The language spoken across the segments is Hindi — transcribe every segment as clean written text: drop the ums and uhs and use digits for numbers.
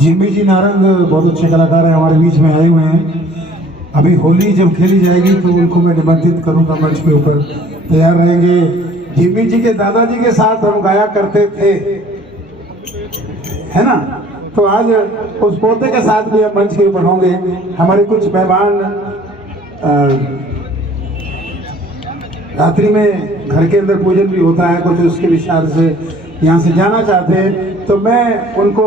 जिम्मी जी नारंग बहुत अच्छे कलाकार हैं, हमारे बीच में आए हुए हैं। अभी होली जब खेली जाएगी तो उनको मैं निमंत्रित करूंगा मंच के ऊपर, तैयार रहेंगे। जिम्मी जी के दादाजी के साथ हम गाया करते थे, है ना, तो आज उस पोते के साथ भी हम मंच के ऊपर होंगे। हमारे कुछ मेहमान रात्रि में घर के अंदर पूजन भी होता है, कुछ उसके विचार से यहाँ से जाना चाहते हैं, तो मैं उनको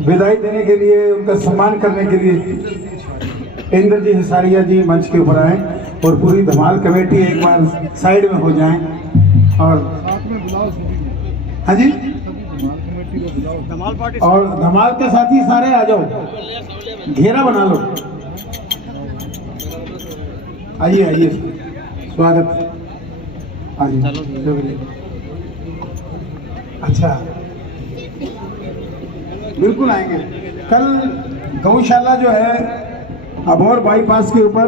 विदाई देने के लिए, उनका सम्मान करने के लिए इंद्र जी हिसारिया जी मंच के ऊपर आए और पूरी धमाल कमेटी एक बार साइड में हो जाए। और हाँ जी, और धमाल के साथी सारे आ जाओ, घेरा बना लो। आइए आइए, स्वागत। अच्छा, बिल्कुल आएंगे। कल गौशाला जो है अबोहर बाईपास के ऊपर,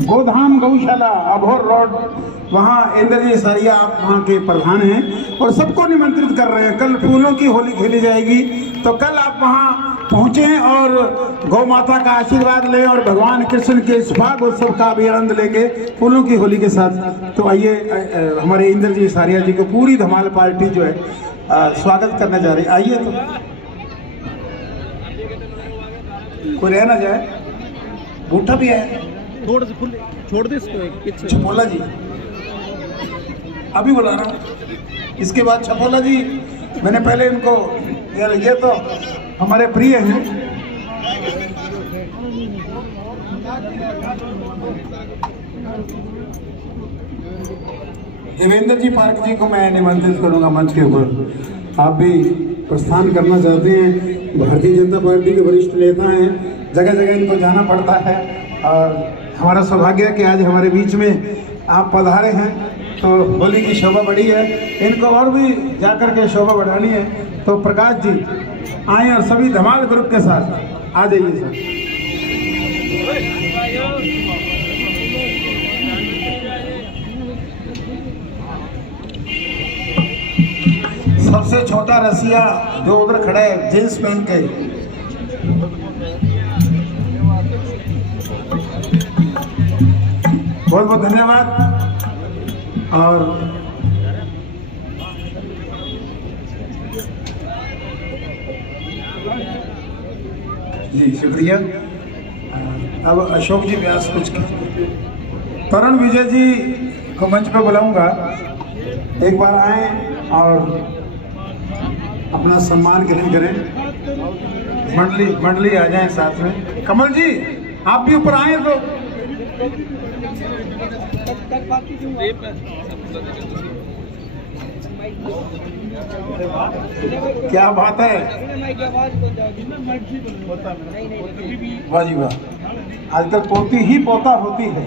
गोधाम गौशाला अबोहर रोड, वहाँ इंद्र जी हिसारिया आप वहाँ के प्रधान हैं और सबको निमंत्रित कर रहे हैं। कल फूलों की होली खेली जाएगी, तो कल आप वहाँ पहुँचें और गौ माता का आशीर्वाद लें और भगवान कृष्ण के इस फाग उत्सव का भी आनंद लेंगे फूलों की होली के साथ। तो आइए, हमारे इंद्र जी हिसारिया जी को पूरी धमाल पार्टी जो है स्वागत करने जा रही है। आइए तो कोई रह ना जाए। बूटा भी है, थोड़ा सा खुले छोड़ दे इसको, एक पीछे छपोला जी अभी बुला रहा हूँ। इसके बाद छपोला जी, मैंने पहले इनको यार, ये तो हमारे प्रिय हैं। देवेंद्र जी पार्क जी को मैं निमंत्रित करूंगा मंच के ऊपर। आप भी प्रस्थान करना चाहते हैं, भारतीय जनता पार्टी के वरिष्ठ नेता हैं, जगह जगह इनको जाना पड़ता है और हमारा सौभाग्य है कि आज हमारे बीच में आप पधारे हैं, तो होली की शोभा बढ़ी है। इनको और भी जाकर के शोभा बढ़ानी है, तो प्रकाश जी आए और सभी धमाल ग्रुप के साथ आ जाइए सर। सबसे छोटा रसिया जो उधर खड़ा है जींस पहन के, बहुत बहुत धन्यवाद। और जी शुक्रिया। अब अशोक जी व्यास कुछ, तरुण विजय जी को मंच पे बुलाऊंगा, एक बार आए और अपना सम्मान ग्रहण करें। मंडली आ जाए साथ में। कमल जी आप भी ऊपर आए तो क्या बात है, वाह जी वाह, आजकल पोती ही पोता होती है।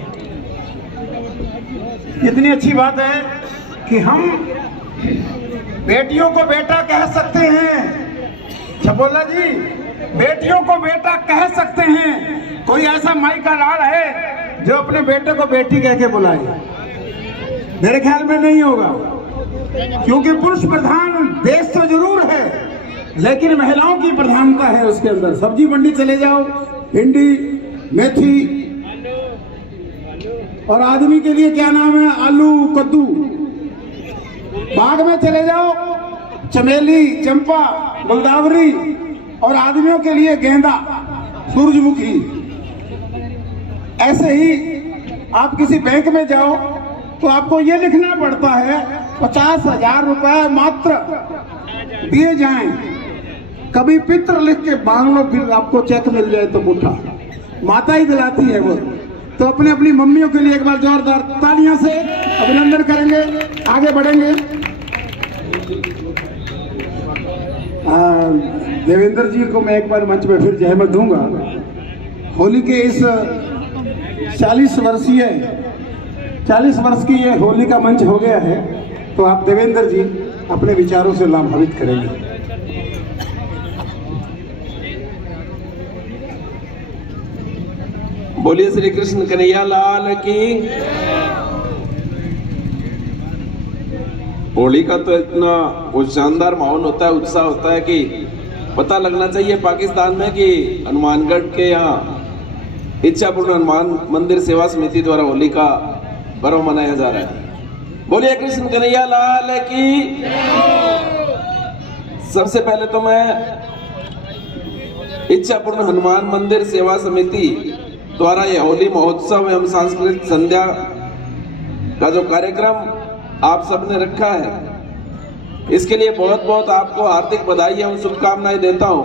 इतनी अच्छी बात है कि हम बेटियों को बेटा कह सकते हैं। छपोला जी, बेटियों को बेटा कह सकते हैं। कोई ऐसा माई का लाल है जो अपने बेटे को बेटी कह के बुलाए? मेरे ख्याल में नहीं होगा, क्योंकि पुरुष प्रधान देश तो जरूर है, लेकिन महिलाओं की प्रधानता है उसके अंदर। सब्जी मंडी चले जाओ, भिंडी, मेथी, और आदमी के लिए क्या नाम है, आलू, कद्दू। बाग में चले जाओ, चमेली, चंपा, गुलदावरी, और आदमियों के लिए गेंदा, सूरजमुखी। ऐसे ही आप किसी बैंक में जाओ तो आपको ये लिखना पड़ता है 50,000 रुपए मात्र दिए जाएं। कभी पित्र लिख के मांग लो, फिर आपको चेक मिल जाए तो मुठा। माता ही दिलाती है वो। तो अपने अपनी मम्मियों के लिए एक बार जोरदार तालियां से अभिनंदन करेंगे, आगे बढ़ेंगे। देवेंद्र जी को मैं एक बार मंच पे फिर जहमत दूंगा। होली के इस 40 वर्ष की ये होली का मंच हो गया है, तो आप देवेंद्र जी अपने विचारों से लाभान्वित करेंगे। बोलिए श्री कृष्ण कन्हैया लाल की। होली का तो इतना वो शानदार माहौल होता है, उत्साह होता है कि पता लगना चाहिए पाकिस्तान में कि हनुमानगढ़ के यहाँ इच्छापूर्ण हनुमान मंदिर सेवा समिति द्वारा होली का पर्व मनाया जा रहा है। बोलिए कृष्ण कन्हैया लाल की। सबसे पहले तो मैं इच्छापूर्ण हनुमान मंदिर सेवा समिति द्वारा यह होली महोत्सव एवं सांस्कृतिक संध्या का जो कार्यक्रम आप सबने रखा है, इसके लिए बहुत बहुत आपको हार्दिक बधाई एवं शुभकामनाएं देता हूं।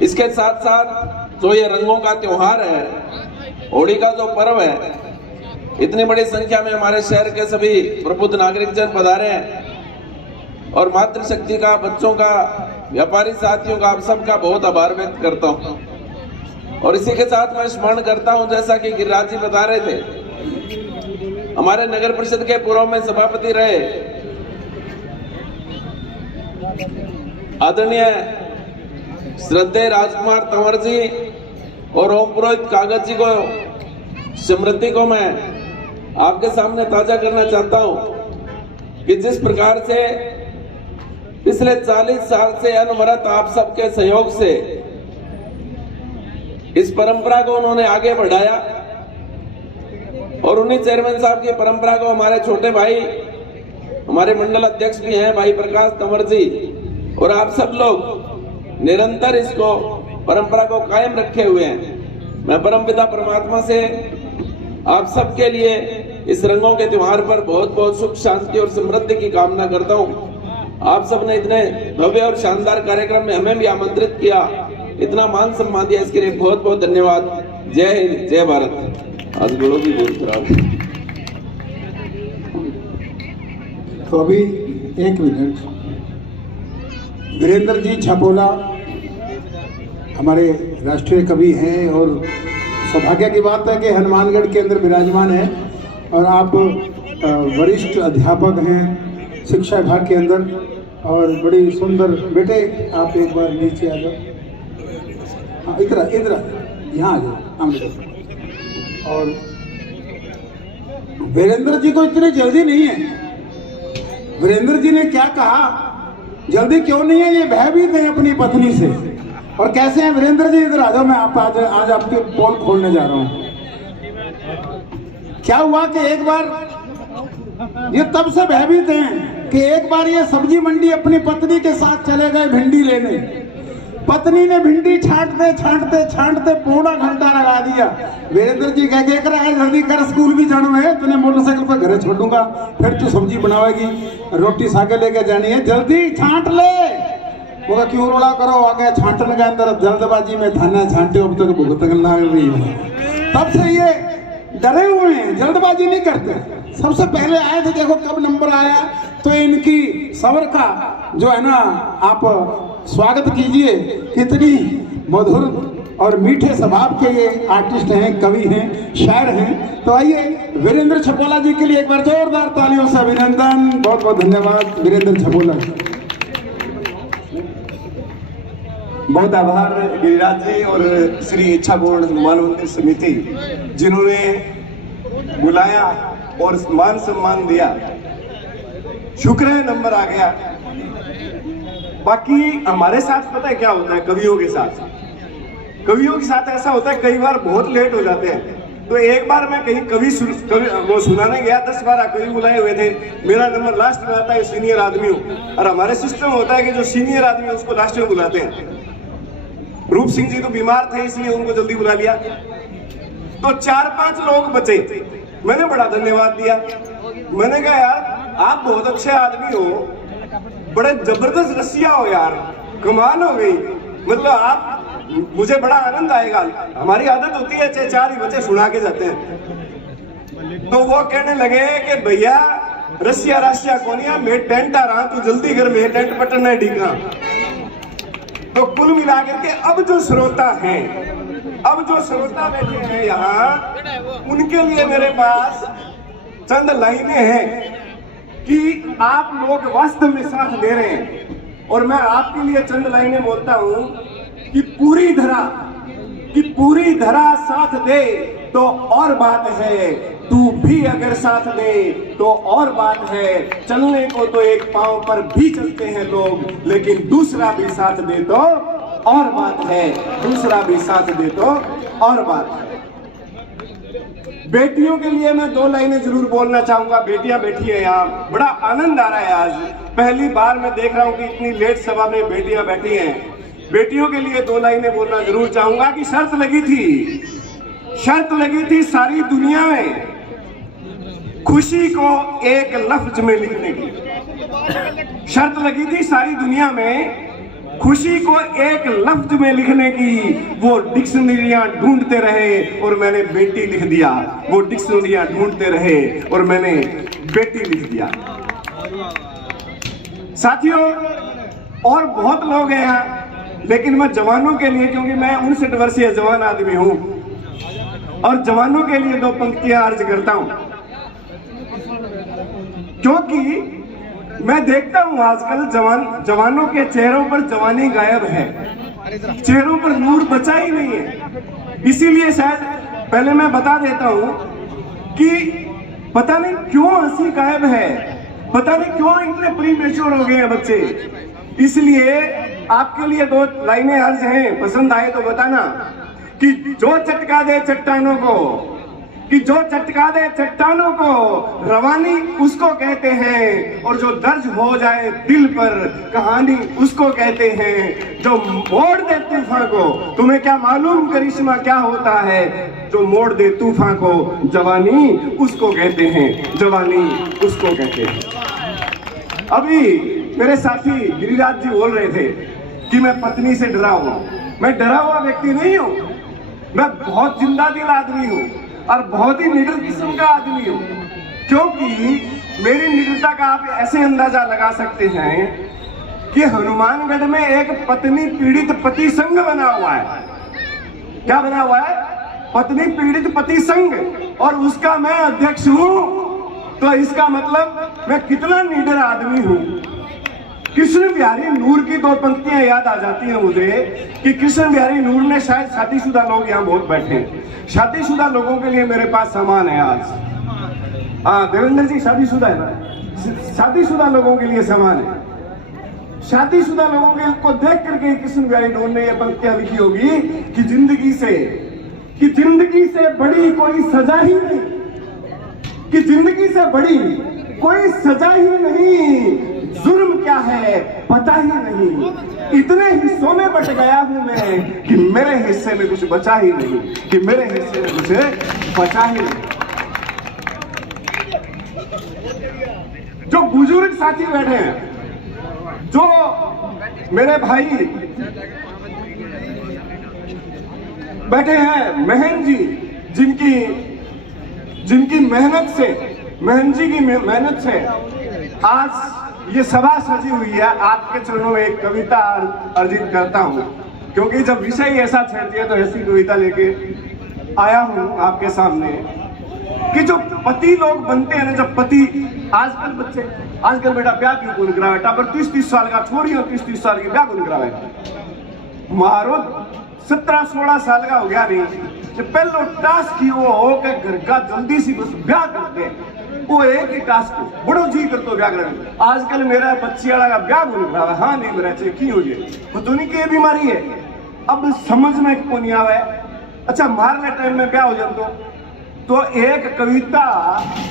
इसके साथ साथ जो ये रंगों का त्योहार है, होली का जो पर्व है, इतनी बड़ी संख्या में हमारे शहर के सभी प्रबुद्ध नागरिक जन पधारे हैं और मातृशक्ति का, बच्चों का, व्यापारी साथियों का, आप सबका बहुत आभार व्यक्त करता हूं। और इसी के साथ मैं स्मरण करता हूं, जैसा कि गिरिराज जी बता रहे थे, हमारे नगर परिषद के पूर्व में सभापति रहे आदरणीय श्रद्धेय राजकुमार तंवर जी और ओम पुरोहित कागज जी को स्मृति को मैं आपके सामने ताजा करना चाहता हूं कि जिस प्रकार से पिछले 40 साल से अनवरत आप सबके सहयोग से इस परंपरा को उन्होंने आगे बढ़ाया, और उन्हीं चेयरमैन साहब की परंपरा को हमारे छोटे भाई, हमारे मंडल अध्यक्ष भी हैं भाई प्रकाश तंवर जी, और आप सब लोग निरंतर इसको परंपरा को कायम रखे हुए हैं। मैं परमपिता परमात्मा से आप सबके लिए इस रंगों के त्योहार पर बहुत बहुत सुख शांति और समृद्धि की कामना करता हूँ। आप सबने इतने भव्य और शानदार कार्यक्रम में हमें भी आमंत्रित किया, इतना मान सम्मान दिया, इसके लिए बहुत बहुत धन्यवाद। जय हिंद, जय भारत। आज गुरु की बहुत खराब। तो अभी 1 मिनट, वीरेंद्र जी छपोला हमारे राष्ट्रीय कवि हैं और सौभाग्य की बात है कि हनुमानगढ़ के अंदर विराजमान है और आप वरिष्ठ अध्यापक हैं शिक्षा विभाग के अंदर और बड़ी सुंदर। बेटे आप एक बार नीचे आ जाओ, हाँ इधर यहाँ आ जाओ। और वीरेंद्र जी को इतनी जल्दी नहीं है। वीरेंद्र जी ने क्या कहा, जल्दी क्यों नहीं है, ये भयभीत है अपनी पत्नी से। और कैसे हैं वीरेंद्र जी, इधर आ जाओ, मैं आप आज आपके पोल खोलने जा रहा हूं। क्या हुआ कि एक बार ये तब से भयभीत हैं कि एक बार ये सब्जी मंडी अपनी पत्नी के साथ चले गए भिंडी लेने। पत्नी ने भिंडी छांटते छांटते छांटते पौना घंटा लगा दिया। वीरेंद्र जी कह के रहा है जल्दी कर, स्कूल भी जाना है, तूने मोटरसाइकिल पर घरे छोड़ दूंगा, फिर तू सब्जी बनावेगी, रोटी सागे लेके जानी है, जल्दी छांट ले। बोला क्यों रोड़ा करो, आगे छांटने के अंदर जल्दबाजी में थाना छांटे, अब तक भुगतन ना रही है। तब से ये डरे हुए हैं, जल्दबाजी नहीं करते। सबसे पहले आए थे, देखो कब नंबर आया, तो इनकी सबर का जो है ना आप स्वागत कीजिए। कितनी मधुर और मीठे स्वभाव के ये आर्टिस्ट हैं, कवि हैं, शायर हैं। तो आइए वीरेंद्र छपोला जी के लिए एक बार जोरदार तालियों से अभिनंदन। बहुत बहुत धन्यवाद वीरेंद्र छपोला। बहुत आभार गिरिराज जी और श्री इच्छापूर्ण हनुमान मंदिर समिति जिन्होंने बुलाया और मान सम्मान दिया। शुक्र है नंबर आ गया। बाकी हमारे साथ पता है क्या होता है, कवियों के साथ ऐसा होता है, कई बार बहुत लेट हो जाते हैं। तो एक बार मैं कहीं कवि वो सुनाने गया, 10-12 कवि बुलाए हुए थे, मेरा नंबर लास्ट में आता है, सीनियर आदमी हूँ। और हमारे सिस्टम होता है कि जो सीनियर आदमी है उसको लास्ट में बुलाते हैं। रूप सिंह जी तो बीमार थे इसलिए उनको जल्दी बुला लिया। तो 4-5 लोग बचे। मैंने बड़ा धन्यवाद दिया। मैंने कहा यार आप बहुत अच्छे आदमी हो, बड़े जबरदस्त रसिया हो यार, कमाल हो गई, मतलब आप, मुझे बड़ा आनंद आएगा। हमारी आदत होती है 4 ही बच्चे सुना के जाते हैं। तो वो कहने लगे कि भैया रसिया राशिया कोनिया, मैं टेंट आ रहा, तू जल्दी कर, मैं टेंट पटना है ढीका। तो कुल मिलाकर के अब जो श्रोता बैठे हैं यहाँ, उनके लिए मेरे पास चंद लाइनें हैं कि आप लोग वास्तव में साथ दे रहे हैं। और मैं आपके लिए चंद लाइनें बोलता हूं कि पूरी धरा साथ दे तो और बात है, तू भी अगर साथ दे तो और बात है। चलने को तो एक पांव पर भी चलते हैं लोग, लेकिन दूसरा भी साथ दे तो और बात है, दूसरा भी साथ दे तो और बात है। बेटियों के लिए मैं 2 लाइनें जरूर बोलना चाहूंगा। बेटियां बैठी है यहाँ, बड़ा आनंद आ रहा है। आज पहली बार मैं देख रहा हूं कि इतनी लेट सभा में बेटियां बैठी हैं। बेटियों के लिए 2 लाइनें बोलना जरूर चाहूंगा कि शर्त लगी थी सारी दुनिया में खुशी को एक लफ्ज में लिखने की। शर्त लगी थी सारी दुनिया में खुशी को एक लफ्ज में लिखने की। वो डिक्शनरियां ढूंढते रहे और मैंने बेटी लिख दिया। वो डिक्शनरियां ढूंढते रहे और मैंने बेटी लिख दिया। साथियों और बहुत लोग हैं यहाँ, लेकिन मैं जवानों के लिए, क्योंकि मैं 59 वर्षीय जवान आदमी हूं, और जवानों के लिए 2 पंक्तियां अर्ज करता हूं। क्योंकि मैं देखता हूं आजकल जवानों के चेहरों पर जवानी गायब है, चेहरों पर नूर बचा ही नहीं है। इसीलिए शायद पहले मैं बता देता हूं कि पता नहीं क्यों हंसी गायब है, पता नहीं क्यों इतने प्रीमेच्योर हो गए हैं बच्चे। इसलिए आपके लिए 2 लाइनें अर्ज हैं, पसंद आए तो बताना कि जो चटका दे चट्टानों को, कि जो चटका दे चट्टानों को रवानी उसको कहते हैं, और जो दर्ज हो जाए दिल पर कहानी उसको कहते हैं, जो मोड़ दे तूफान को। तुम्हें क्या मालूम करिश्मा क्या होता है, जो मोड़ दे तूफान को जवानी उसको कहते हैं, जवानी उसको कहते हैं। अभी मेरे साथी गिरिराज जी बोल रहे थे कि मैं पत्नी से डरा हुआ। मैं डरा हुआ व्यक्ति नहीं हूं, मैं बहुत जिंदा दिल आदमी हूं और बहुत ही निडर किस्म का आदमी हूं, क्योंकि मेरी निडरता का आप ऐसे अंदाजा लगा सकते हैं कि हनुमानगढ़ में एक पत्नी पीड़ित पति संघ बना हुआ है। क्या बना हुआ है? पत्नी पीड़ित पति संघ, और उसका मैं अध्यक्ष हूं। तो इसका मतलब मैं कितना निडर आदमी हूं। कृष्ण बिहारी नूर की दो पंक्तियां याद आ जाती हैं मुझे कि कृष्ण बिहारी नूर ने, शायद शादीशुदा लोग यहाँ बहुत बैठे हैं, शादीशुदा लोगों के लिए मेरे पास सामान है आज। हाँ देवेंद्र जी शादीशुदा है ना, शादीशुदा लोगों के लिए सामान है। शादीशुदा लोगों को देख करके कृष्ण बिहारी नूर ने ये पंक्तियां लिखी होगी कि जिंदगी से बड़ी कोई सजा ही नहीं, कि जिंदगी से बड़ी कोई सजा ही नहीं, जुर्म क्या है पता ही नहीं, इतने हिस्सों में बट गया हूं मैं कि मेरे हिस्से में कुछ बचा ही नहीं, कि मेरे हिस्से में कुछ बचा ही नहीं। जो बुजुर्ग साथी बैठे हैं, जो मेरे भाई बैठे हैं, महन जी, जिनकी मेहनत से, महन जी की मेहनत से आज ये सभा सजी हुई है। आपके चरणों में एक कविता अर्जित करता हूं, क्योंकि जब विषय ऐसा छेड़ दिया तो ऐसी कविता लेके आया हूं आपके सामने कि जो पति लोग बनते हैं ना, जब पति, आजकल बेटा ब्याह क्यों कौन करावे, टापर 30-30 साल का छोड़ी हो, 30-30 साल की ब्याह कौन करावे, मारो 17-16 साल का हो गया नहीं, जब पहले टास्क की वो हो के घर का जल्दी सी बस ब्याह करते हैं, वो एक ही टास्क बड़ो जी कर तो ब्याह करेंगे। आजकल मेरा बच्ची वाला का ब्याह बोल रहा है, हाँ नहीं मेरा चाहिए की हो जाए, पता की बीमारी है, अब समझ में को नहीं आवे। अच्छा मारने टाइम में ब्याह हो जाए तो एक कविता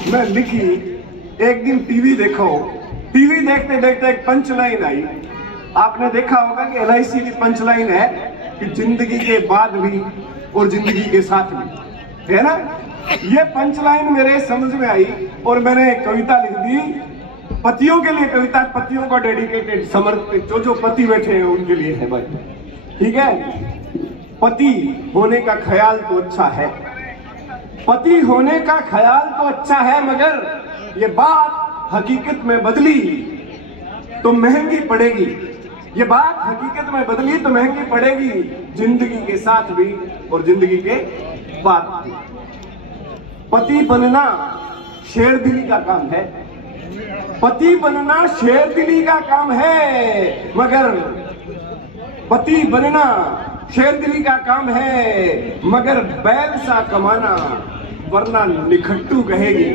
मैं लिखी, एक दिन टीवी देखो, टीवी देखते देखते एक पंचलाइन आई। आपने देखा होगा कि LIC की पंचलाइन है कि जिंदगी के बाद भी और जिंदगी के साथ भी, है ना। ये पंचलाइन मेरे समझ में आई और मैंने एक कविता लिख दी, पतियों के लिए कविता, पतियों का डेडिकेटेड, समर्पित, जो पति बैठे हैं उनके लिए है भाई, ठीक है। पति होने का ख्याल तो अच्छा है, पति होने का ख्याल तो अच्छा है, मगर ये बात हकीकत में बदली तो महंगी पड़ेगी। ये बात हकीकत में बदली तो महंगी पड़ेगी, जिंदगी के साथ भी और जिंदगी के बाद भी। पति बनना शेरदिली का काम है, पति बनना शेरदिली का काम है, मगर पति बनना शेरदिली का काम है, मगर बैल सा कमाना, वरना निखट्टू कहेगी,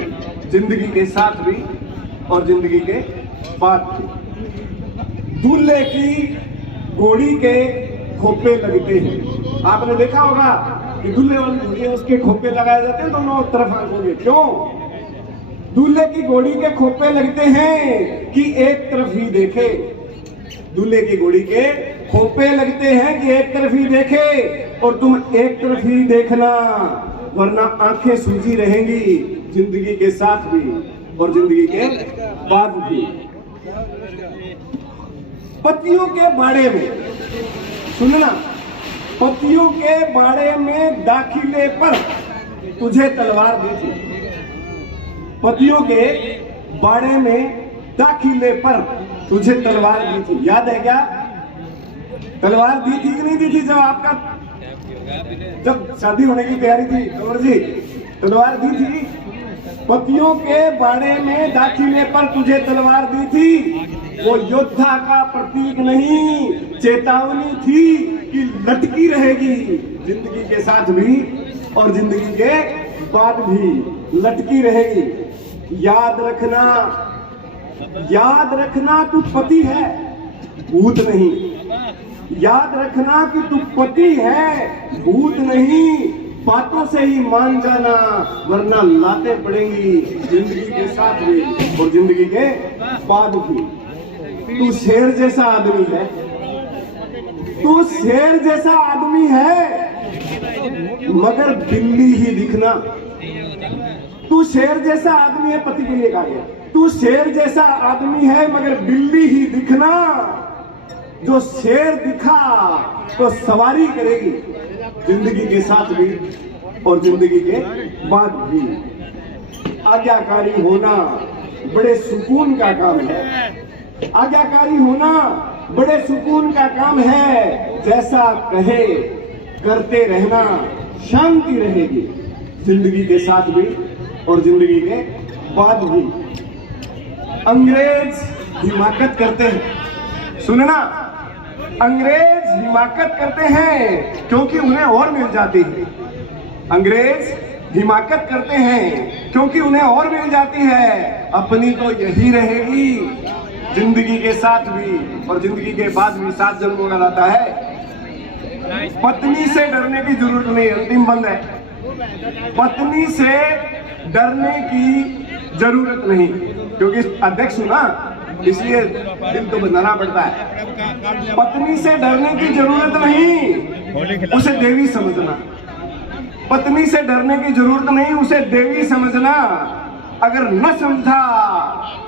जिंदगी के साथ भी और जिंदगी के बाद भी। दूल्हे की घोड़ी के खोपे लगते हैं, आपने देखा होगा कि दूल्हे वाली घोड़ी है उसके खोपे लगाए जाते हैं दोनों तरफ आंखों के। क्यों? दूल्हे की घोड़ी के खोपे लगते हैं कि एक तरफ ही देखे, दूल्हे की घोड़ी के खोपे लगते हैं कि एक तरफ ही देखे, और तुम एक तरफ ही देखना, वरना आंखें सूजी रहेंगी, जिंदगी के साथ भी और जिंदगी के बाद भी। पतियों के बारे में सुनना, पतियों के बारे में दाखिले पर तुझे तलवार दी थी, पतियों के बारे में दाखिले पर तुझे तलवार दी थी, याद है क्या? तलवार दी थी कि नहीं दी थी? जब शादी होने की तैयारी थी कंवर जी, तलवार दी थी। पतियों के बारे में दाखिले पर तुझे तलवार दी थी, वो योद्धा का प्रतीक नहीं, चेतावनी थी कि लटकी रहेगी, जिंदगी के साथ भी और जिंदगी के बाद भी लटकी रहेगी। याद रखना तू पति है, भूत नहीं। याद रखना कि तू पति है, भूत नहीं। बातों से ही मान जाना, वरना लाते पड़ेंगी जिंदगी के साथ भी और जिंदगी के बाद भी। तू शेर जैसा आदमी है, तू शेर जैसा आदमी है, मगर बिल्ली ही दिखना। तू शेर जैसा आदमी है, पति के लिए कहा गया, तू शेर जैसा आदमी है मगर बिल्ली ही दिखना। जो शेर दिखा तो सवारी करेगी जिंदगी के साथ भी और जिंदगी के बाद भी। आज्ञाकारी होना बड़े सुकून का काम है, आज्ञाकारी होना बड़े सुकून का काम है। जैसा कहे करते रहना, शांति रहेगी जिंदगी के साथ भी और जिंदगी के बाद भी। अंग्रेज हिमाकत करते हैं, सुनना, अंग्रेज हिमाकत करते हैं क्योंकि उन्हें और मिल जाती है। अंग्रेज हिमाकत करते हैं क्योंकि उन्हें और मिल जाती है। अपनी तो यही रहेगी जिंदगी के साथ भी और जिंदगी के बाद भी। 7 जन्मों का नाता है। पत्नी से डरने की जरूरत नहीं, अंतिम बंद है। पत्नी से डरने की जरूरत नहीं, क्योंकि अध्यक्ष हूं ना, इसलिए दिल तो बनाना पड़ता है। पत्नी से डरने की जरूरत नहीं, उसे देवी समझना। पत्नी से डरने की जरूरत नहीं, उसे देवी समझना। अगर न समझा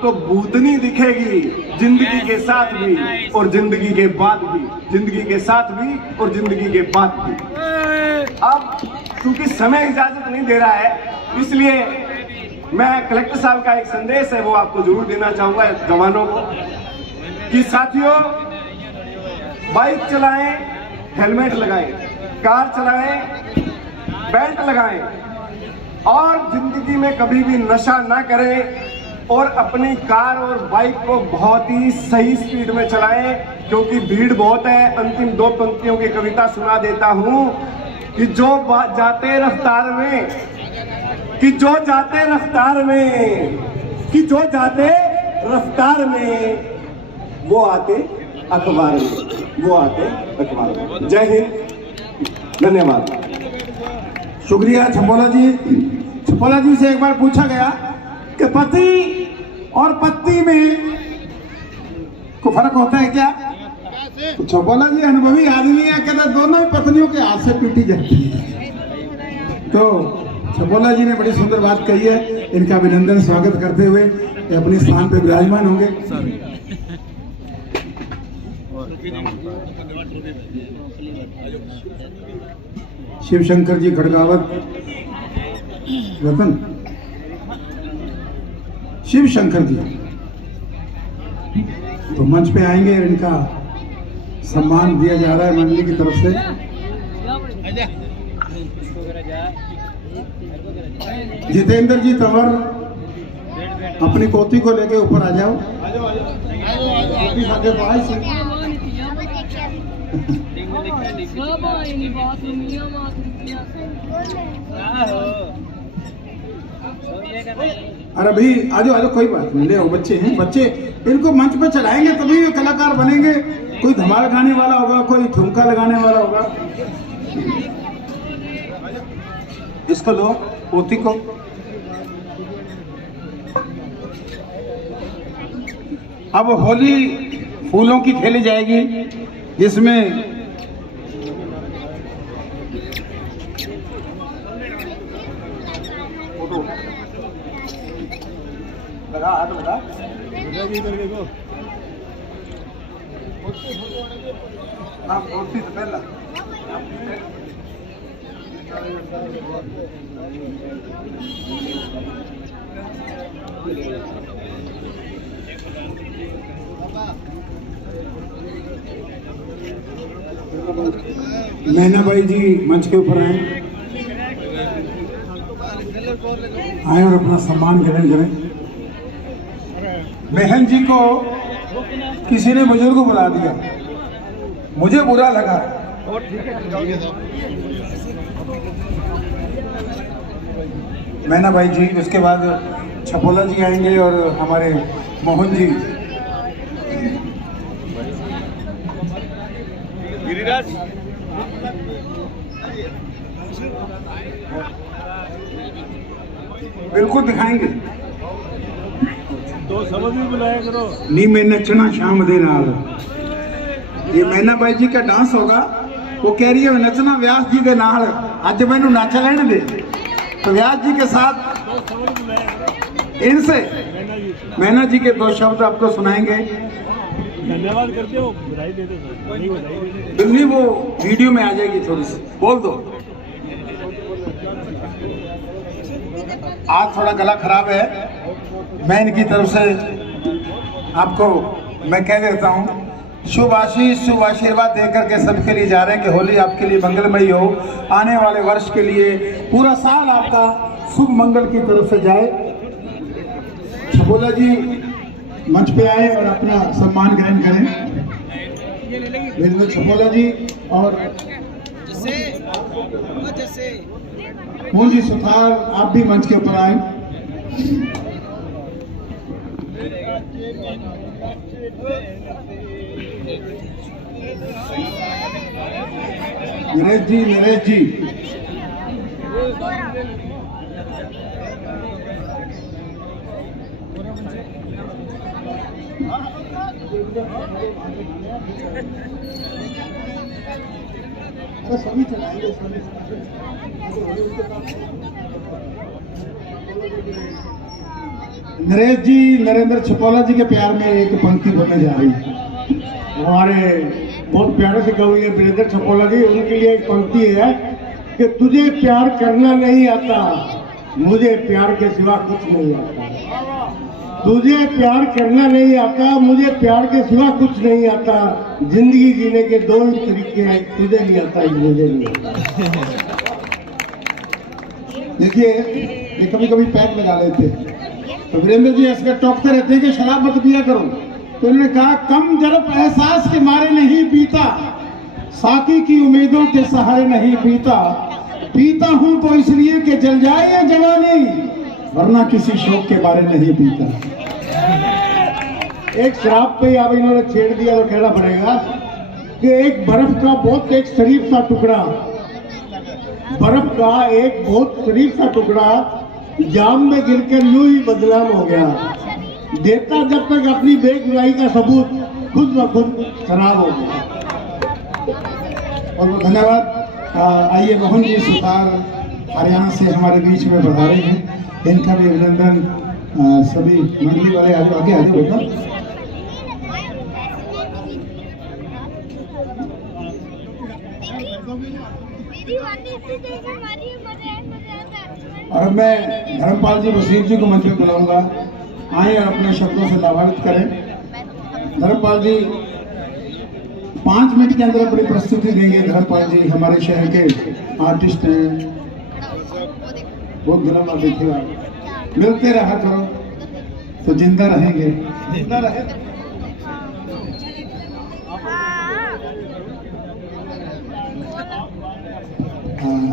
तो भूतनी दिखेगी जिंदगी के साथ भी और जिंदगी के बाद भी, जिंदगी के साथ भी और जिंदगी के बाद भी। अब क्योंकि समय इजाजत नहीं दे रहा है, इसलिए मैं कलेक्टर साहब का एक संदेश है वो आपको जरूर देना चाहूंगा जवानों को कि साथियों, बाइक चलाएं, हेलमेट लगाएं, कार चलाएं, बेल्ट लगाएं और जिंदगी में कभी भी नशा ना करें और अपनी कार और बाइक को बहुत ही सही स्पीड में चलाएं, क्योंकि भीड़ बहुत है। अंतिम 2 पंक्तियों की कविता सुना देता हूं कि जो जाते रफ्तार में, कि जो जाते रफ्तार में, कि जो जाते रफ्तार में, वो आते अखबार में, वो आते अखबार में। जय हिंद, धन्यवाद। शुक्रिया छपोला जी। छपोला जी से एक बार पूछा गया कि पति और पत्नी में को फर्क होता है क्या? तो छपोला जी अनुभवी आदमी है, कहते दोनों ही पत्नियों के हाथ से पीटी जाती है। तो छपोला जी ने बड़ी सुंदर बात कही है, इनका अभिनंदन स्वागत करते हुए ये अपने स्थान पर विराजमान होंगे। शिव शंकर जी खड़गावत रतन, शिव शंकर जी तो मंच पे आएंगे और इनका सम्मान दिया जा रहा है मंडली की तरफ से। जितेंद्र जी तंवर अपनी पोती को लेके ऊपर आ जाओ। अरे भाई आजो आजो, कोई बात नहीं, ले आओ, बच्चे हैं, बच्चे इनको मंच पे चलाएंगे तभी वे कलाकार बनेंगे। कोई धमाल गाने वाला होगा, कोई ठुमका लगाने वाला होगा। इसको लो, पोती को। अब होली फूलों की खेली जाएगी, जिसमें लगा हाथ लगा हाँ, पोती तो पहला मैनाबाई जी मंच के ऊपर आए और अपना सम्मान ग्रहण करें। बहन जी को किसी ने बुजुर्ग बुला दिया, मुझे बुरा लगा। मैनाबाई जी, उसके बाद छपोला जी आएंगे और हमारे मोहन जी। गिरिराज बिल्कुल दिखाएंगे। तो समझ भी बुलाया करो। नी मैं नचना शाम दे नाल, ये मैना बाई जी का डांस होगा। वो कह रही है नचना व्यास जी के नाल, अज मैनू नच लेने दे। तो व्यास जी के साथ तो समझ बुलाया करो। इनसे मैना जी मैना जी के 2 शब्द आपको सुनाएंगे। धन्यवाद करते हो, बधाई दे दो सर। नहीं बधाई दे दो। दिल्ली वो वीडियो में आ जाएगी, थोड़ी सी बोल दो। आज थोड़ा गला खराब है, मैं इनकी तरफ से आपको मैं कह देता हूँ, शुभ आशीष शुभ आशीर्वाद देकर के सबके लिए जा रहे हैं कि होली आपके लिए मंगलमयी हो। आने वाले वर्ष के लिए पूरा साल आपका शुभ मंगल की तरफ से जाए। छपोला जी मंच पे आए और अपना सम्मान ग्रहण करें। वीरेंद्र छपोला जी और पूंजी सुथार, आप भी मंच के ऊपर आए। नरेश जी सभी चलाएंगे। नरेश जी नरेंद्र छपोला जी के प्यार में एक पंक्ति बोलने जा रही है। हमारे बहुत प्यारे से कवि है वीरेंद्र छपोला जी, उनके लिए एक पंक्ति है कि तुझे प्यार करना नहीं आता, मुझे प्यार के सिवा कुछ नहीं आता। तुझे प्यार करना नहीं आता, मुझे प्यार के सिवा कुछ नहीं आता। जिंदगी जीने के 2 ही तरीके हैं, तुझे नहीं आता, मुझे नहीं आता। देखिए ये कभी कभी पैक लगा लेते हैं, तो वीरेंद्र जी ऐसे टोकते रहते हैं कि शराब मत पिया करो। तो उन्होंने कहा कम जरब एहसास के मारे नहीं पीता, साकी की उम्मीदों के सहारे नहीं पीता। पीता हूं तो इसलिए कि जल जाए ये जवानी, वरना किसी शौक के बारे नहीं पीता। एक शराब पे अब इन्होंने छेड़ दिया तो कहना पड़ेगा कि एक बर्फ का बहुत एक शरीफ सा टुकड़ा, बर्फ का एक बहुत शरीफ सा टुकड़ा जाम में गिरकर यूं ही बदनाम हो गया। देता जब तक अपनी बेगुनाही का सबूत, खुद ब खुद खराब हो गया। और धन्यवाद। आइए मोहन जी सुतार हरियाणा से हमारे बीच में पधारे हैं, इनका भी अभिनंदन। सभी मंडली वाले आगे आगे बेटा। और मैं धर्मपाल जी वसीम जी को मंच में बुलाऊंगा, आए और अपने शब्दों से लाभान्वित करें। धर्मपाल जी 5 मिनट के अंदर अपनी प्रस्तुति देंगे। धर्मपाल जी हमारे शहर के आर्टिस्ट हैं, बहुत दिनों बाद देखिएगा, मिलते रहा करो तो जिंदा रहेंगे, जिंदा रहे।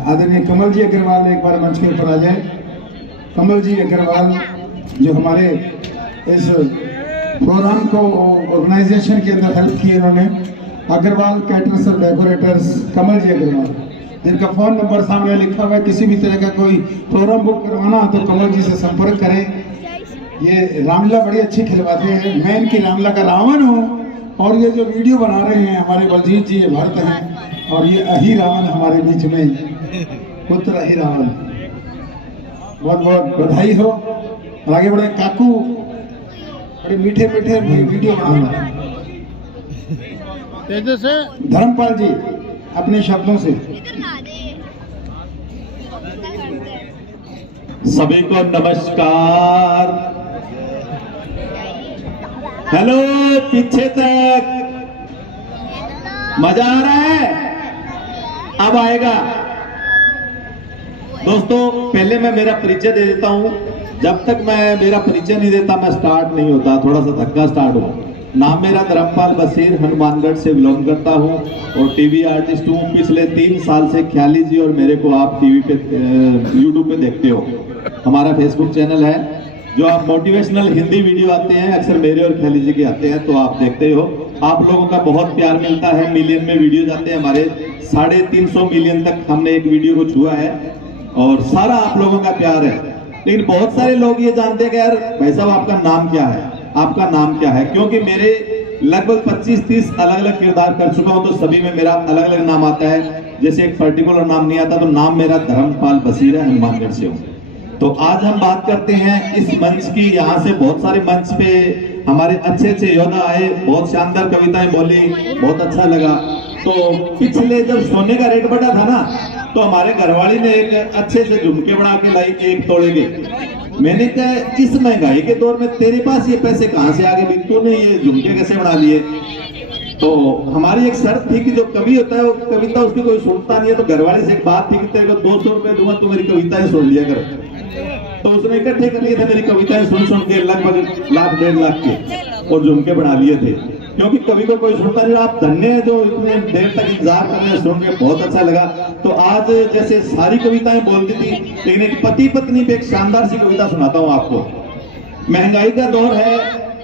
आदरणीय कमल जी अग्रवाल एक बार मंच के ऊपर आ जाए। कमल जी अग्रवाल जो हमारे इस प्रोग्राम को ऑर्गेनाइजेशन के अंदर हेल्प किए इन्होंने। अग्रवाल कैटरर्स और डेकोरेटर्स कमल जी अग्रवाल, जिनका फोन नंबर सामने लिखा हुआ है। किसी भी तरह का कोई प्रोग्राम बुक करवाना हो तो कमल जी से संपर्क करें। ये रामलीला बड़ी अच्छी खिलवाते हैं, मैं इनकी रामलीला का रावण हूँ। और ये जो वीडियो बना रहे हैं हमारे बलजीत जी, ये भरत हैं, और ये अही रावण हमारे बीच में, पुत्र अही रावण। बहुत बहुत बधाई हो, आगे बढ़े। काकू बड़े मीठे मीठे वीडियो बनाना। धर्मपाल जी अपने शब्दों से। सभी को नमस्कार। हेलो, पीछे तक मजा आ रहा है? अब आएगा। दोस्तों पहले मैं मेरा परिचय दे देता हूं। जब तक मैं मेरा परिचय नहीं देता मैं स्टार्ट नहीं होता, थोड़ा सा धक्का स्टार्ट हुआ। नाम मेरा धर्मपाल बशीर, हनुमानगढ़ से बिलोंग करता हूं और टीवी आर्टिस्ट हूं। पिछले 3 साल से ख्याली जी और मेरे को आप टीवी पे यूट्यूब पे देखते हो। हमारा फेसबुक चैनल है, जो आप मोटिवेशनल हिंदी वीडियो आते हैं, अक्सर मेरे और ख्याली जी के आते हैं, तो आप देखते हो। आप लोगों का बहुत प्यार मिलता है, मिलियन में वीडियो जाते हैं हमारे। 350 मिलियन तक हमने एक वीडियो को छुआ है। और सारा आप लोगों का प्यार है। लेकिन बहुत सारे लोग ये जानते हैं कि यार भाई साहब आपका नाम क्या है, आपका नाम क्या है, क्योंकि मेरे लगभग 25-30 अलग अलग किरदार कर चुका हूं, तो सभी में मेरा अलग अलग नाम आता है। जैसे एक पर्टिकुलर नाम नहीं आता, तो नाम मेरा धर्मपाल बसीर है, हनुमानगढ़ से हूँ। तो आज हम बात करते हैं इस मंच की। यहाँ से बहुत सारे मंच पे हमारे अच्छे अच्छे योद्धा आए, बहुत शानदार कविताएं बोली, बहुत अच्छा लगा। तो पिछले जब सोने का रेट बढ़ा था ना, तो हमारे घरवाली ने एक अच्छे से झुमके बना के लाई 1 तोड़े के। मैंने कहा इस महंगाई के दौर में तेरे पास ये पैसे कहाँ से आ गए, तूने ये झुमके कैसे बना लिए। तो हमारी एक शर्त थी कि जो कवि होता है वो कविता उसकी कोई सुनता नहीं है, तो घरवाली से एक बात थी कि तेरे को 200 रुपए दूंगा, तू मेरी कविताएं सुन लिया कर। तो उसने इकट्ठे कर लिए थे मेरी कविताएं सुन सुन के, लगभग 1,00,000-1.5 लाख के, और झुमके बना लिए थे। क्योंकि कवि को कोई सुनता नहीं। आप धन्य है जो इतने देर तक इंतजार कर रहे हैं, सुन के बहुत अच्छा लगा। तो आज जैसे सारी कविताएं बोलती थी, लेकिन एक पति पत्नी पे एक शानदार सी कविता सुनाता हूँ आपको। महंगाई का दौर है,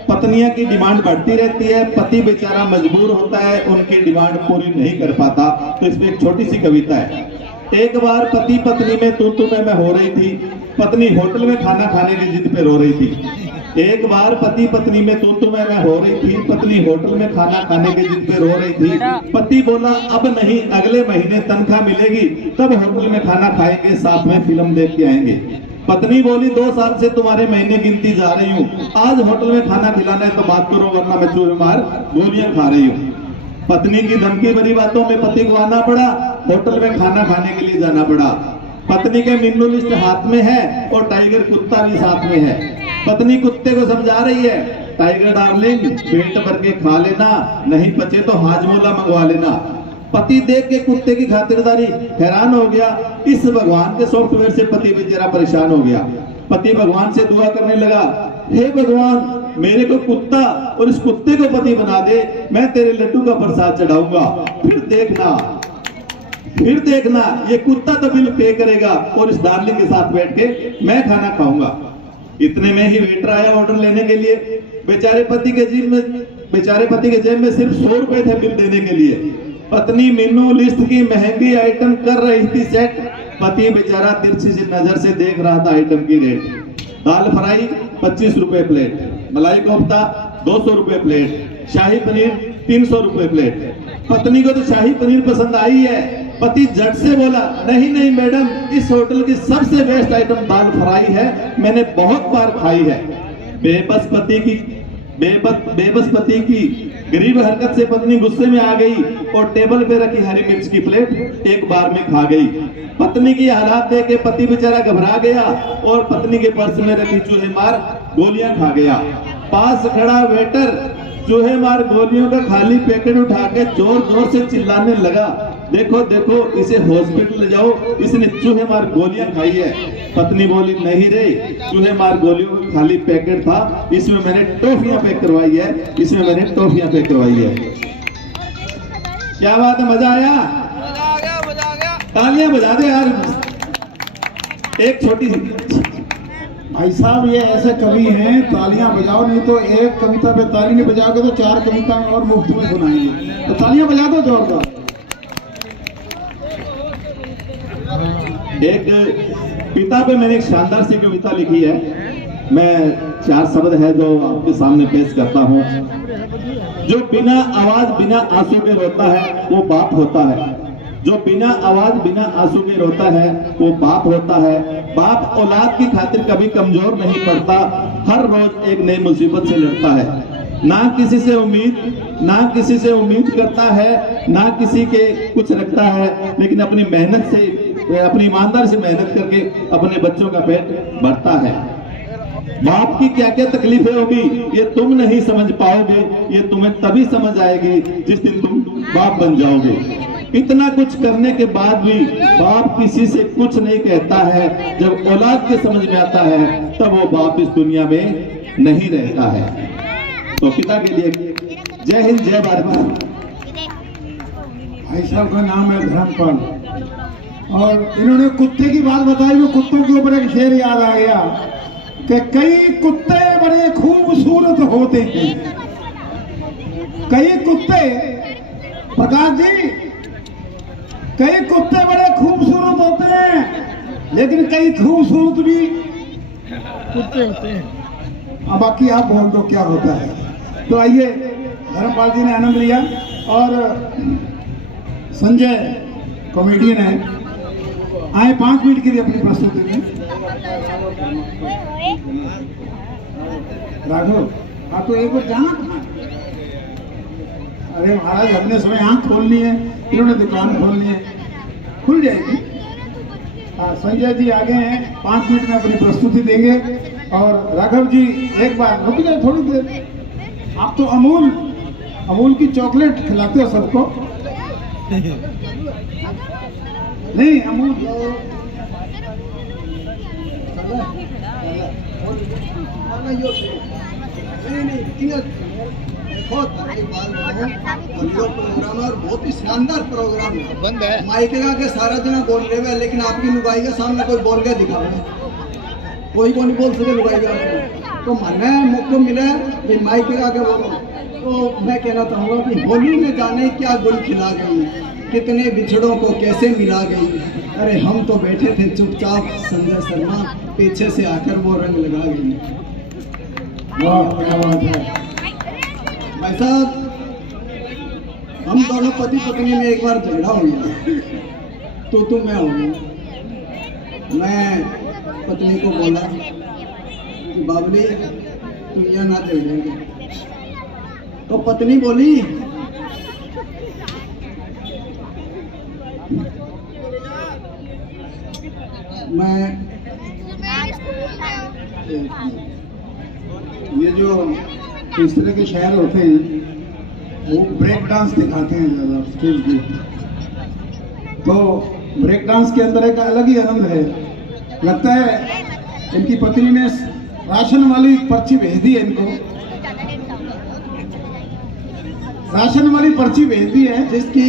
पत्नियां की डिमांड बढ़ती रहती है, पति बेचारा मजबूर होता है, उनकी डिमांड पूरी नहीं कर पाता। तो इसमें एक छोटी सी कविता है। एक बार पति पत्नी में तू मैं हो रही थी, पत्नी होटल में खाना खाने की जिद पे रो रही थी। एक बार पति पत्नी में तू मैं हो रही थी, पत्नी होटल में खाना खाने की जिद पे रो रही थी। पति बोला अब नहीं, अगले महीने तनख्वाह मिलेगी, तब होटल में खाना खाएंगे, साथ में फिल्म देख के आएंगे। पत्नी बोली 2 साल से तुम्हारे महीने गिनती जा रही हूँ, आज होटल में खाना खिलाना है तो बात करो, वरना मैं चूर मार गोलियां खा रही हूँ। पत्नी की धमकी भरी बातों में पति को आना पड़ा, होटल में खाना खाने के लिए जाना पड़ा। पत्नी के मेनू लिस्ट हाथ में है और टाइगर कुत्ता भी साथ में है। पत्नी कुत्ते को समझा रही है, टाइगर डार्लिंग पेट भर के खा लेना, नहीं बचे तो हाजमोला मंगवा लेना। पति देख के कुत्ते की खातिरदारी हैरान हो गया। इस भगवान के सॉफ्टवेयर से पति बेचारा परेशान हो गया। पति भगवान से दुआ करने लगा, हे भगवान मेरे को कुत्ता और इस कुत्ते को पति बना दे, मैं तेरे लड्डू का प्रसाद चढ़ाऊंगा, फिर देखना ये कुत्ता तो बिल पे करेगा और इस डार्लिंग के साथ बैठ के मैं खाना खाऊंगा। इतने में ही वेटर आया ऑर्डर लेने के लिए। बेचारे पति के जेब में सिर्फ 100 रुपए थे बिल देने के लिए। पत्नी मेनू लिस्ट की महंगी आइटम कर रही थी सेट। पति बेचारा तिरछी से नजर से देख रहा था आइटम की रेट। दाल फ्राई 25 रुपए प्लेट, मलाई कोफ्ता 200 रुपए प्लेट, शाही पनीर 300 रुपए प्लेट। पत्नी को तो शाही पनीर पसंद आई है। पति झट से बोला, नहीं मैडम, इस होटल की सबसे बेस्ट आइटम दाल फ्राई है, मैंने बहुत बार खाई है। बेबस पति की गरीब हरकत से पत्नी गुस्से में आ गई और टेबल पे रखी हरी मिर्च की प्लेट एक बार में खा गई। पत्नी की हालात देख के पति बेचारा घबरा गया और पत्नी के पर्स में रखी चूहे मार गोलियां खा गया। पास खड़ा वेटर चूहे मार गोलियों का खाली पैकेट उठा के जोर जोर से चिल्लाने लगा, देखो इसे हॉस्पिटल ले जाओ, इसने चूहे मार गोलियां खाई है। पत्नी बोली, नहीं रे, चूहे मार गोलियों का खाली पैकेट था, इसमें मैंने टॉफियां पैक करवाई है, क्या बात है, मजा आया? तालियां बजा दे यार। एक छोटी सी भाई साहब ये ऐसे कवि हैं, तालियां बजाओ, नहीं तो एक कविता पे ताली नहीं बजाओगे तो 4 कविताएं और मुफ्त में सुनाएंगे। तो तालियां बजा दो जोरदार। एक पिता पे मैंने एक शानदार सी कविता लिखी है। मैं 4 शब्द है जो आपके सामने पेश करता हूँ। जो बिना आवाज बिना आंसू के रोता है वो बाप होता है। जो बिना आवाज बिना आंसू के रोता है वो बाप होता है। बाप औलाद की खातिर कभी कमजोर नहीं पड़ता, हर रोज एक नई मुसीबत से लड़ता है। ना किसी से उम्मीद करता है, ना किसी के कुछ रखता है, लेकिन अपनी मेहनत से, अपनी ईमानदार से मेहनत करके अपने बच्चों का पेट भरता है। बाप की क्या क्या तकलीफें होगी ये तुम नहीं समझ पाओगे, ये तुम्हें तभी समझ आएगी जिस दिन तुम बाप बन जाओगे। इतना कुछ करने के बाद भी बाप किसी से कुछ नहीं कहता है। जब औलाद के समझ में आता है तब वो बाप इस दुनिया में नहीं रहता है। तो पिता के लिए जय हिंद, जय भारत। भाई साहब का नाम है धर्मपाल और इन्होंने कुत्ते की बात बताई। वो कुत्तों के ऊपर एक शेर याद आ गया कि कई कुत्ते बड़े खूबसूरत होते हैं। कई कुत्ते, प्रकाश जी, कई कुत्ते बड़े खूबसूरत होते हैं लेकिन कई खूबसूरत भी। कुत्ते होते हैं। अब बाकी आप बोल दो क्या होता है। तो आइए, धर्मपाल जी ने आनंद लिया और संजय कॉमेडियन है, आए 5 मिनट के लिए अपनी प्रस्तुति में। राघव, हाँ तो एक बार जाना कहाँ? अरे महाराज, अपने समय आंख खोलनी है, इन्होंने दुकान खोलनी है, खुल जाएगी। हाँ, संजय जी आगे हैं, 5 मिनट में अपनी प्रस्तुति देंगे। और राघव जी एक बार रुक जाए थोड़ी देर। आप तो अमूल की चॉकलेट खिलाते हो सबको। नहीं, अमूल प्रोग्राम है और बहुत ही शानदार प्रोग्राम है। बंद है माइक लगा के सारा जना बोल रहे हैं, लेकिन आपकी लुगाई के सामने कोई बोल के दिखाओगे, कोई को नहीं बोल सके लुगाई का। तो मन मौका मिला है माइक लगा के बोलो। तो मैं कहना चाहूँगा कि होली में जाने क्या गुल खिला गई, कितने बिछड़ों को कैसे मिला गई। अरे हम तो बैठे थे चुपचाप, संजय शर्मा पीछे से आकर वो रंग लगा गई। वाह, क्या बात है भाई साहब। हम दोनों पति पत्नी में एक बार झगड़ा हो गया, तो मैं हो गया। मैं पत्नी को बोला कि बाबली तू यहाँ ना झगड़ेंगे। तो पत्नी बोली मैं ये जो इस तरह के शहर होते हैं वो ब्रेक डांस दिखाते हैं ज़्यादा स्टेज पे। तो ब्रेक डांस के अंदर एक अलग ही आनंद है। लगता है इनकी पत्नी ने राशन वाली पर्ची भेज दी है इनको, राशन वाली पर्ची भेज दी है जिसकी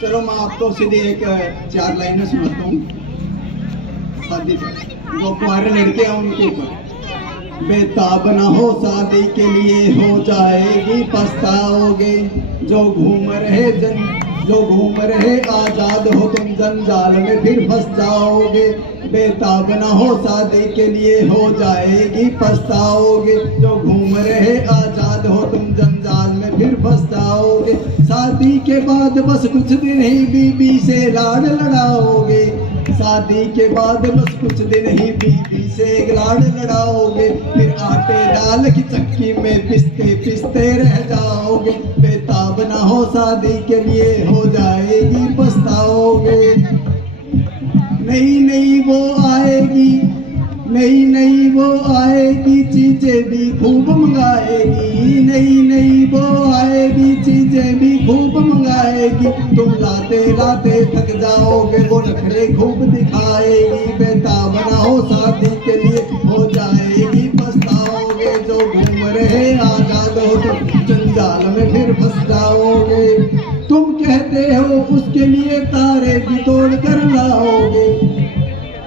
चलो मैं आपको सीधी एक 4 लाइनें सुनाता हूँ शादी पर, जो कुंवारे लड़के हैं उनके ऊपर। बेताब न हो शादी के लिए, हो जाएगी पछताओगे। जो घूम रहे आजाद हो तुम, जंजाल में फिर फंस जाओगे। बेताब न हो शादी के लिए, हो जाएगी पछताओगे। जो घूम रहे आजाद हो तुम, जंजाल में फिर फंस जाओगे। शादी के बाद बस कुछ दिन ही बीबी से लाड लड़ाओगे। शादी के बाद बस कुछ दिन ही बीबी से लाड लड़ाओगे। फिर आटे डाल की चक्की में पिसते रह जाओगे। बेताब ना हो शादी के लिए, हो जाएगी पछताओगे। नई वो आएगी, नई वो आएगी, चीजें भी खूब मंगाएगी। नई वो आएगी, चीजें भी खूब मंगाएगी। तुम लाते थक जाओगे, वो नखरे खूब दिखाएगी। बेताब ना हो शादी के लिए, हो जाएगी पछताओगे। जो घूम रहे आजाद हो तुम, जंजाल में फिर फंस जाओगे। तुम कहते हो उसके लिए तारे भी तोड़ कर लाओगे।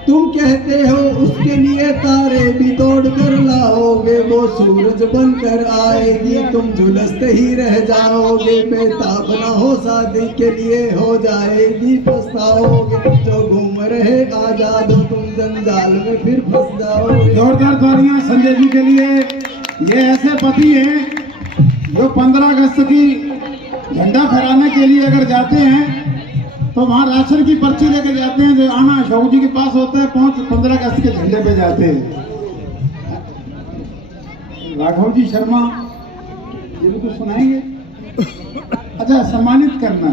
तुम कहते हो उसके लिए तारे भी तोड़ कर लाओगे। वो सूरज बनकर आएगी, तुम झुलसते ही रह जाओगे। बेताब न हो शादी के लिए, हो जाएगी पछताओगे। जो घूम रहे आजाद हो तुम, जंजाल में फिर फंस जाओगे। जोरदार तालियां संजय जी के लिए। ये ऐसे पति हैं जो 15 अगस्त की झंडा फहराने के लिए अगर जाते हैं तो वहाँ राशन की पर्ची लेके जाते हैं। जो आना अशोक जी के पास होता है, 15 अगस्त के झंडे पे जाते हैं। राघव जी शर्मा ये भी कुछ सुनाएंगे। अच्छा, सम्मानित करना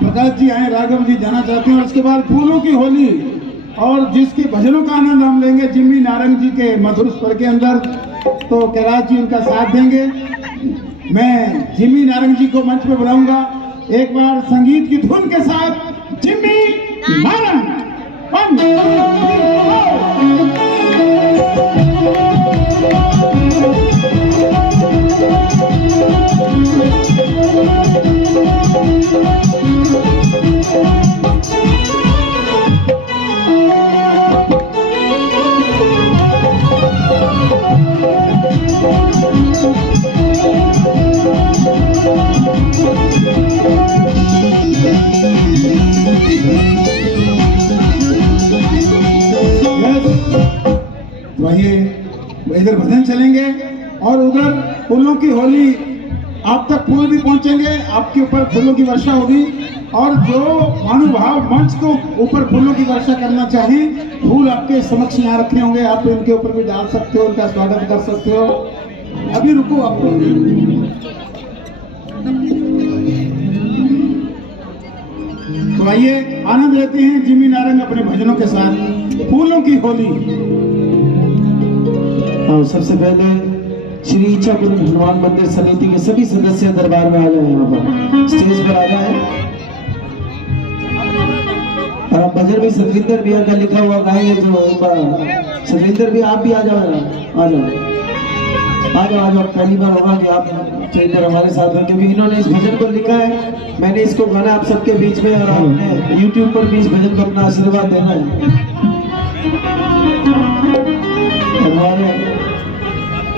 प्रकाश जी आए, राघव जी जाना चाहते हैं। और उसके बाद फूलों की होली और जिसके भजनों का आनंद हम लेंगे जिम्मी नारंग जी के मधुर स्वर के अंदर, तो कैलाश जी उनका साथ देंगे। मैं जिम्मी नारंग जी को मंच पे बुलाऊंगा एक बार संगीत की धुन के साथ। जिम्मी नारंग, 1 2 3 वही इधर भजन चलेंगे और उधर फूलों की होली, आप तक फूल भी पहुंचेंगे, आपके ऊपर फूलों की वर्षा होगी। और जो महानुभाव मंच को ऊपर फूलों की वर्षा करना चाहें, फूल आपके समक्ष यहाँ रखे होंगे, आप इनके ऊपर भी डाल सकते हो, उनका स्वागत कर सकते हो। अभी रुको आप लोग। तो आइए आनंद लेते हैं जिमी नारंग अपने भजनों के साथ फूलों की होली। सबसे पहले श्री इच्छापुर हनुमान मंदिर समिति के सभी सदस्य दरबार में आ जाए, यहाँ पर स्टेज पर आ जाए। और अब भजन भी सतविंदर भैया का लिखा हुआ गाएंगे, जो एक बार सतविंदर भी आप भी आ जाओ, आ जाओ आ जाओ आ जाओ। पहली बार होगा कि आप सतविंदर हमारे साथ हैं, क्योंकि इन्होंने इस भजन को लिखा है, मैंने इसको गाना आप सबके बीच में, और आपने यूट्यूब पर भी इस भजन को अपना आशीर्वाद देना है। हमारे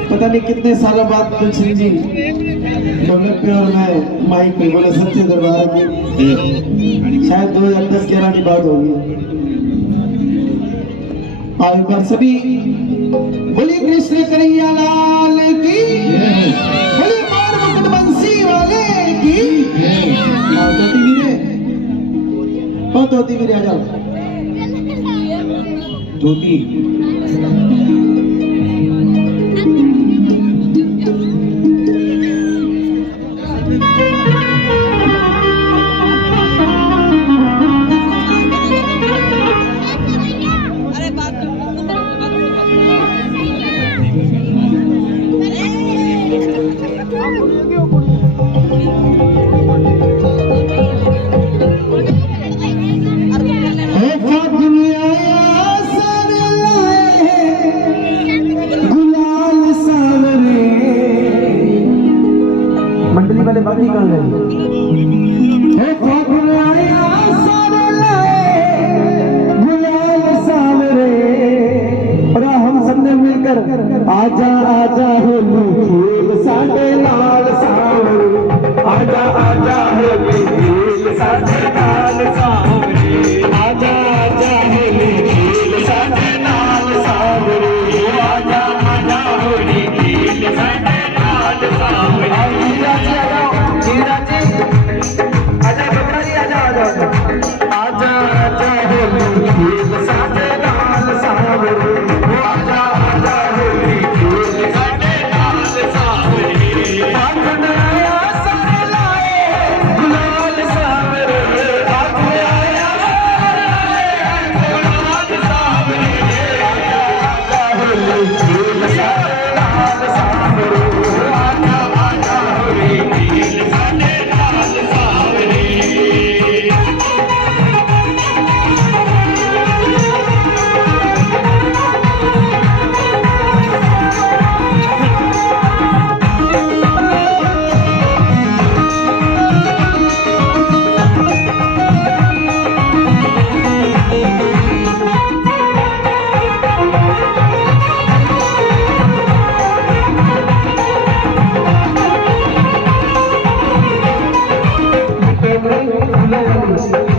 पता नहीं कितने सालों बाद तुलसी जी डेवलप पे और मैं माइक पे बोले सच्चे दरबार की, शायद 2010-11 की बात होगी। और एक बार सभी बोलिए कृष्ण कन्हैया लाल की, बोलिए मार मुकुट बंसी वाले की। तोती वीरे, ओ तोती वीरे आ जाओ। तोती मंडली वाले बाकी कहाँ गए? और हम सबने मिलकर आजा आजा होली खेल साडे लाल सावरे, आजा आजा होली खेल साडे लाल सावरे, आजा आजा होली खेल साडे लाल सावरे, आजा आजा होली खेल साडे लाल सावरे। आजा बकरा जी आजा आजा आजा आजा होली खेल साडे लाल सावरे, आजा आजा होली खेल साडे लाल सावरे, आंगन आया सारे लाए गुलाल सावरे, आंगन आया गुलाल सावरे, आजा होली खेल साडे लाल सावरे, आजा आजा होली खेल साडे लाल सावरे।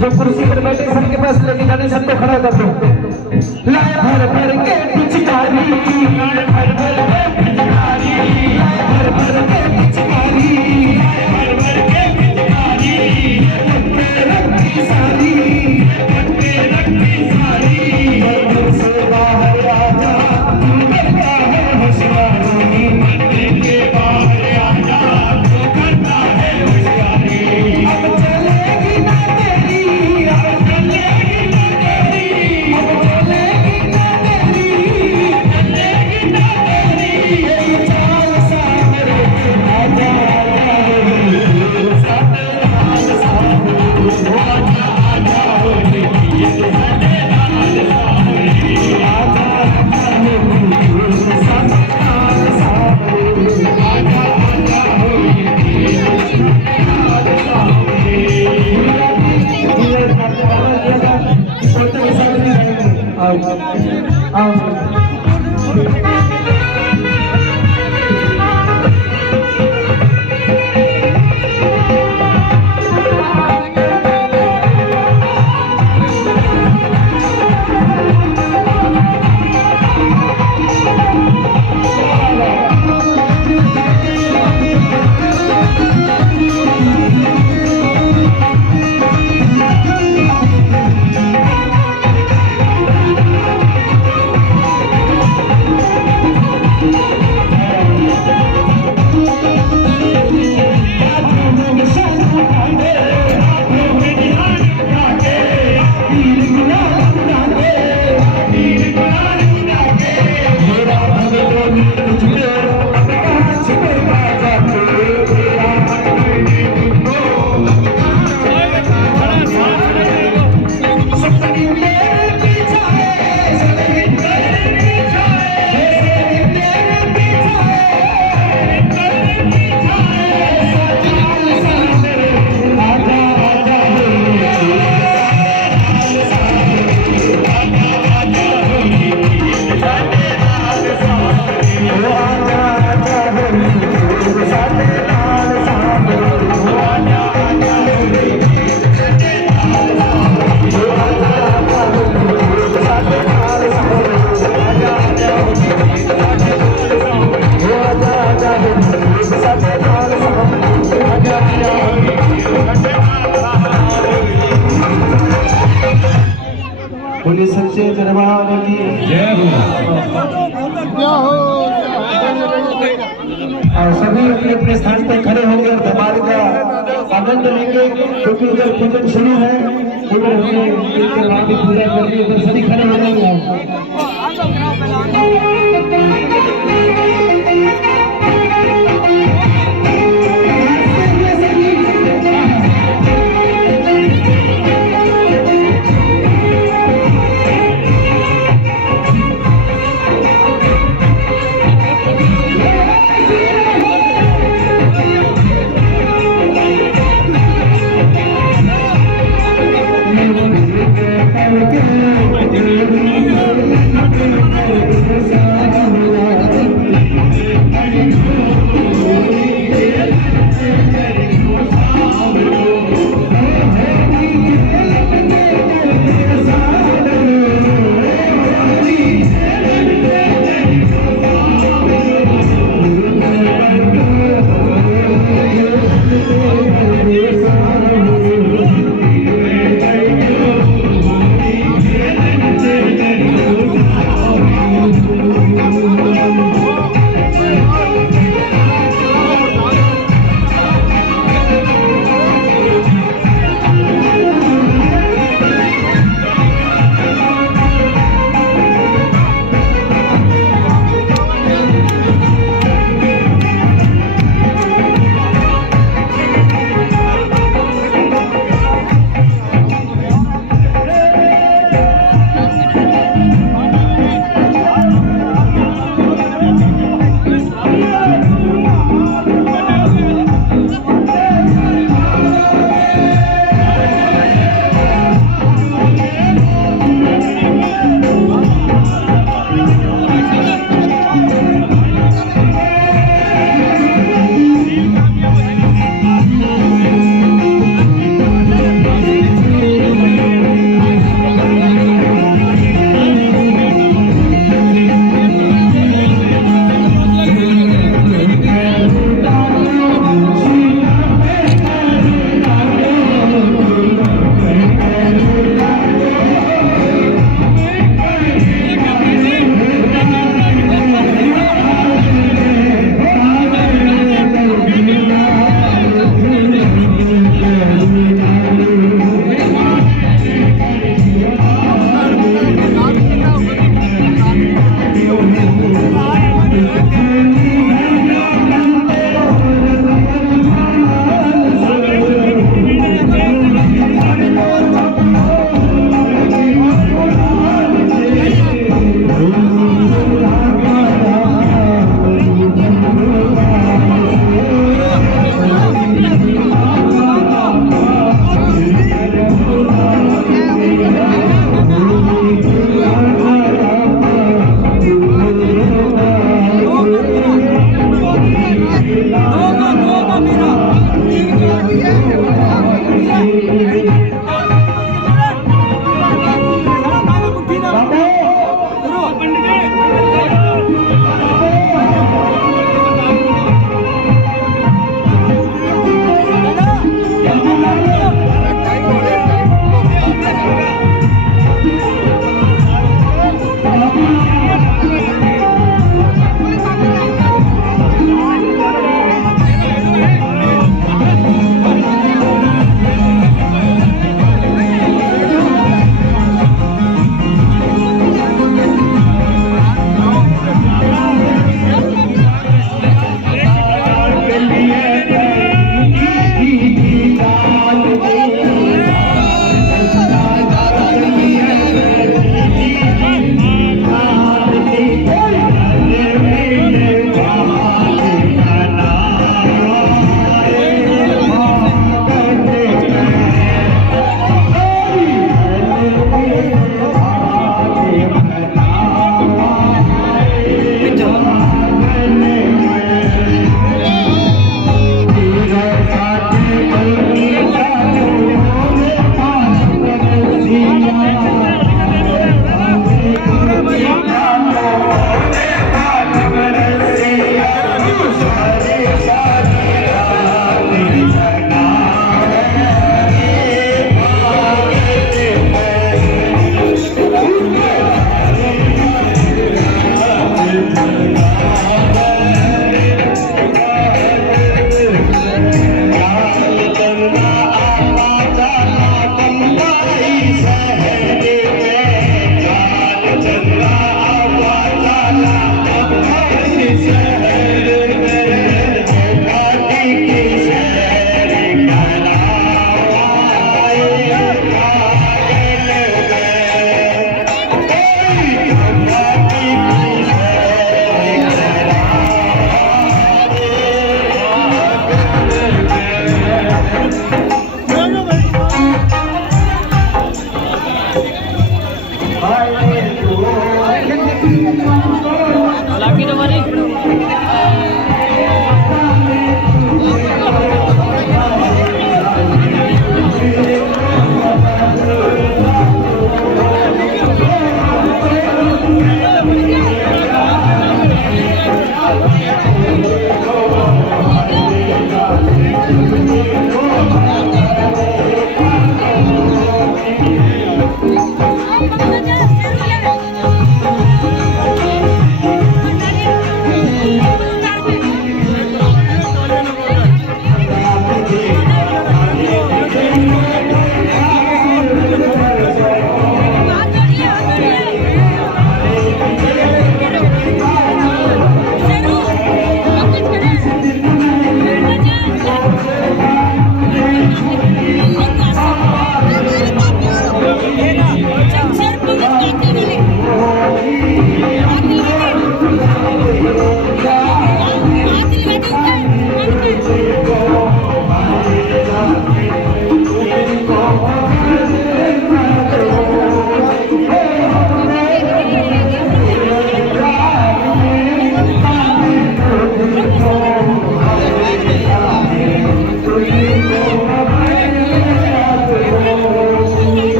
जो कुर्सी पर बैठे सबके पास लेके जाने, सबको खड़ा कर दो। लाए भर भर के पिचकारी, लाए भर भर के पिचकारी, लाए भर भर के पिचकारी, लाए भर भर के पिचकारी, पत्ते रखी सारी, पत्ते रखी सारी, घर से बाहर आजा तू करता है होशियारी, पत्ते के बाहर आजा तू करता है होशियारी। अब चलेगी ना तेरी, अब चलेगी ना तेरी, अब चलेगी ना तेरी, चलेगी ना तेरी, ये चाल सावरे, आजा आजा होली साडे लाल सावरे, आजा आजा होली साडे लाल सावरे, आजा आजा होली साडे लाल सावरे, आजा आजा होली साडे लाल बोले सच्चे दरबार की जय हो। और सभी अपने अपने स्थान पर खड़े होंगे और धमाल का आनंद लेंगे, क्योंकि उधर पूजन शुरू है, उधर हमने वहां भी पूजा कर ली, उधर सभी खड़े हो जाएंगे।